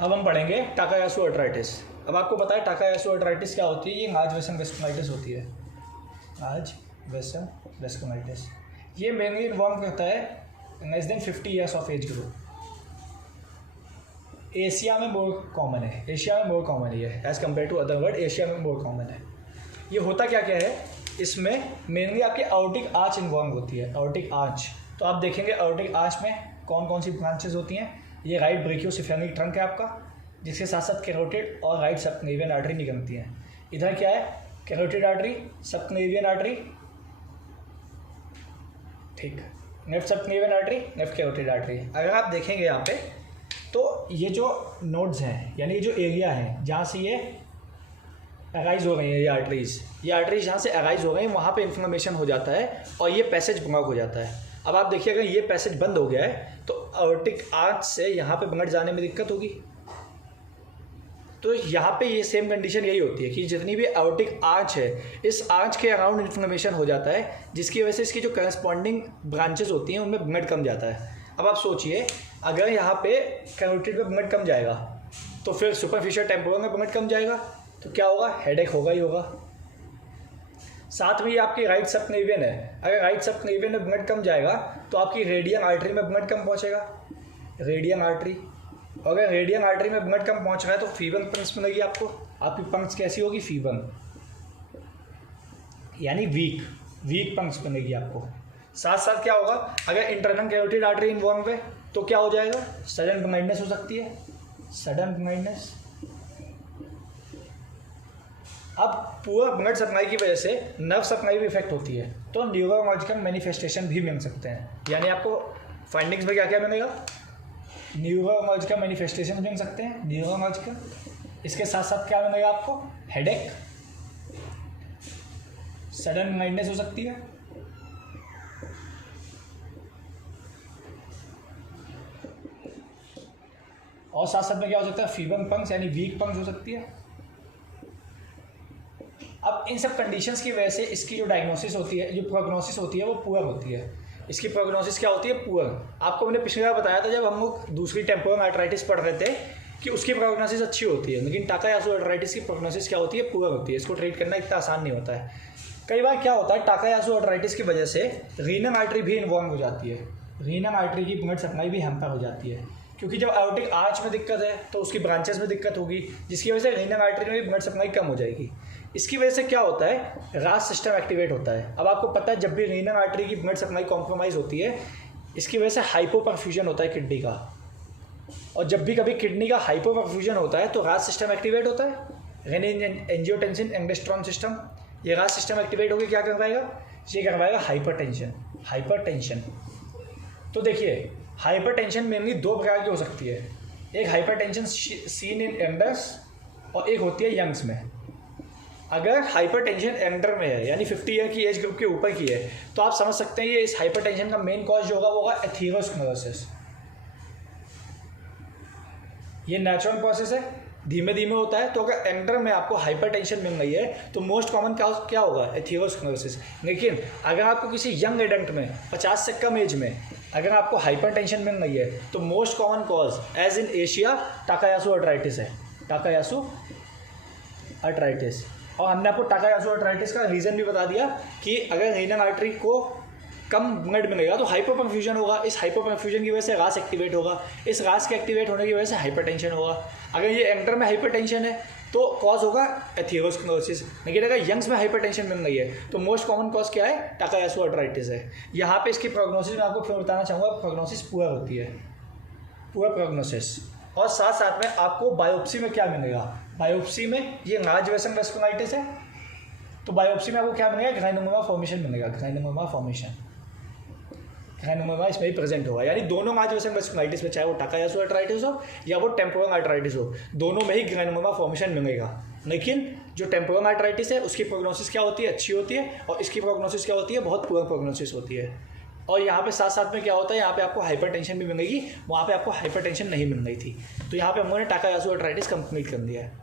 अब हम पढ़ेंगे टाकायासु आर्थराइटिस। अब आपको पता है टाकायासु आर्थराइटिस क्या होती है, ये नाज वेसन वेस्कुलाइटिस होती है। नाज वेसन वेस्कुलाइटिस ये मेनली इन्वॉल्व करता है less than 50 years of age group. Asia में मोर कॉमन है, एशिया में मोर कॉमन है as compare to other world, Asia में मोर कॉमन है। ये होता क्या क्या है, इसमें मेनली आपकी आउटिक आर्च इन्वॉल्व होती है। आउटिक आर्च, तो आप देखेंगे आउटिक आर्च में कौन कौन सी ब्रांचेस होती हैं। ये राइट ब्रेकियोसेफेलिक ट्रंक है आपका, जिसके साथ साथ कैरोटिड और राइट सबक्लेवियन आर्टरी निकलती हैं। इधर क्या है, कैरोटिड आर्टरी, सबक्लेवियन आर्टरी, ठीक, left subclavian artery, left carotid artery. अगर आप देखेंगे यहाँ पे तो ये जो नोड्स हैं यानी ये जो एरिया है जहाँ से ये अराइज हो गई है, ये आर्टरीज जहाँ से अराइज हो गई हैं वहाँ पे इन्फ्लेमेशन हो जाता है और ये पैसेज ब्लॉक हो जाता है। अब आप देखिए अगर ये पैसेज बंद हो गया है तो आर्टिक आर्च से यहाँ पे ब्लड जाने में दिक्कत होगी। तो यहाँ पे ये सेम कंडीशन यही होती है कि जितनी भी आर्टिक आर्च है इस आर्च के अराउंड इन्फ्लेमेशन हो जाता है, जिसकी वजह से इसकी जो करस्पॉन्डिंग ब्रांचेस होती हैं उनमें ब्लड कम जाता है। अब आप सोचिए अगर यहाँ पे कैरोटिड में ब्लड कम जाएगा तो फिर सुपरफिशियल टेम्पोरल में ब्लड कम जाएगा तो क्या होगा, हेडेक होगा ही होगा। साथ में ये आपकी राइट सबक्लेवियन है, अगर राइट सबक्लेवियन में ब्लड कम जाएगा तो आपकी रेडियन आर्टरी में ब्लड कम पहुँचेगा, रेडियन आर्टरी। अगर रेडियन आर्टरी में ब्लड कम पहुँच रहा है तो फीबन पंक्स मिलेगी आपको। आपकी पंक्स कैसी होगी, फीबन यानी वीक पंक्स बनेगी आपको। साथ साथ क्या होगा, अगर इंटरनल कैरोटिड आर्टरी इन्वॉल्व है तो क्या हो जाएगा, सडन ब्लाइंडनेस हो सकती है, सडन ब्लाइंडनेस। अब पूरा ब्लड सप्लाई की वजह से नर्व सप्लाई भी इफेक्ट होती है तो न्यूरोलॉजिकल मैनिफेस्टेशन भी मिल सकते हैं। यानी आपको फाइंडिंग्स में क्या क्या मिलेगा, न्यूरोलॉजिकल मैनिफेस्टेशन मिल सकते हैं, न्यूरोलॉजिकल। इसके साथ साथ क्या मिलेगा आपको, हेडेक, सडन ब्लाइंडनेस हो सकती है, और साथ साथ में क्या हो सकता है, फीबन पंक्स यानी वीक पंक्स हो सकती है। अब इन सब कंडीशंस की वजह से इसकी जो डायग्नोसिस होती है, जो प्रोग्नोसिस होती है वो पुअर होती है। इसकी प्रोग्नोसिस क्या होती है, पुअर। आपको मैंने पिछली बार बताया था जब हम लोग दूसरी टेम्पोरल आर्थराइटिस पढ़ रहे थे कि उसकी प्रोग्नोसिस अच्छी होती है, लेकिन टाकायासु आर्थराइटिस की प्रोग्नोसिस क्या होती है, पुअर होती है। इसको ट्रीट करना इतना आसान नहीं होता है। कई बार क्या होता है, टाकायासु आर्थराइटिस की वजह से रीनल आर्टरी भी इन्वॉल्व हो जाती है, रीनल आर्टरी की ब्लड सप्लाई भी हैम्पर हो जाती है, क्योंकि जब आर्टिक आर्च में दिक्कत है तो उसकी ब्रांचेस में दिक्कत होगी, जिसकी वजह से रीनल आर्टरी में भी ब्लड सप्लाई कम हो जाएगी। इसकी वजह से क्या होता है, रास सिस्टम एक्टिवेट होता है। अब आपको पता है जब भी रीनल आर्टरी की ब्लड सप्लाई कॉम्प्रोमाइज़ होती है इसकी वजह से हाइपोपरफ्यूजन होता है किडनी का, और जब भी कभी किडनी का हाइपोपरफ्यूजन होता है तो रास सिस्टम एक्टिवेट होता है, रेनिन एंजियोटेंसिन एंगस्ट्रॉन सिस्टम। ये रास सिस्टम एक्टिवेट होकर क्या करवाएगा, ये करवाएगा हाइपरटेंशन। तो देखिए हाइपरटेंशन मेनली दो प्रकार की हो सकती है, एक हाइपरटेंशन सीन इन एल्डर्स और एक होती है यंग्स में। अगर हाइपरटेंशन एल्डर में है यानी 50 ईयर की एज ग्रुप के ऊपर की है तो आप समझ सकते हैं ये इस हाइपरटेंशन का मेन कॉज जो होगा वो होगा एथेरोस्क्लेरोसिस। ये नेचुरल प्रोसेस है, धीमे धीमे होता है। तो अगर एल्डर में आपको हाइपरटेंशन मिल रही है तो मोस्ट कॉमन क्या होगा, एथेरोस्क्लेरोसिस। लेकिन अगर आपको किसी यंग एडल्ट में 50 से कम एज में अगर आपको हाइपरटेंशन मिल रही है तो most common cause age in Asia Takayasu arthritis है, टाकायासु आर्थराइटिस। और हमने आपको टाकायासु आर्थराइटिस का रीज़न भी बता दिया कि अगर रीनल आर्टरी को कम ब्लड मिलेगा तो हाइपोपरफ्यूजन होगा, इस हाइपोपरफ्यूजन की वजह से रास एक्टिवेट होगा, इस रास के एक्टिवेट होने की वजह से हाइपरटेंशन होगा। अगर ये एंटर में हाइपरटेंशन है तो कॉज होगा एथेरोस्क्लेरोसिस। लेकिन अगर यंग्स में हाइपरटेंशन मिल रही है तो मोस्ट कॉमन कॉज क्या है, टाकायासु आर्थराइटिस है। यहाँ पे इसकी प्रोग्नोसिस मैं आपको फिर बताना चाहूँगा, प्रोग्नोसिस पुअर होती है, पुअर प्रोग्नोसिस। और साथ साथ में आपको बायोप्सी में क्या मिलेगा, बायोप्सी में ये नाज वेसन वेस्कुलाइटिस है तो बायोप्सी में आपको क्या मिलेगा, ग्राइनोमा फॉर्मेशन मिलेगा, ग्राइनोमा फॉर्मेशन, ग्राइनोमा इसमें ही प्रेजेंट होगा। यानी दोनों नाज वेसन वेस्कुलाइटिस में, चाहे वो टाकायासु आर्थराइटिस हो या वो टेम्पोरल आर्थराइटिस हो, दोनों में ही ग्राइनोमा फॉर्मेशन मिलेगा। लेकिन जो टेम्पोरल आर्थराइटिस है उसकी प्रोग्नोसिस क्या होती है, अच्छी होती है, और इसकी प्रोग्नोसिस क्या होती है, बहुत पुअर प्रोग्नोसिस होती है। और यहाँ पे साथ साथ में क्या होता है, यहाँ पे आपको हाइपरटेंशन भी मिलेगी, वहाँ पे आपको हाइपरटेंशन नहीं मिल रही थी। तो यहाँ पे हम लोगों ने टाकायासु आर्थराइटिस कंप्लीट कर दिया है।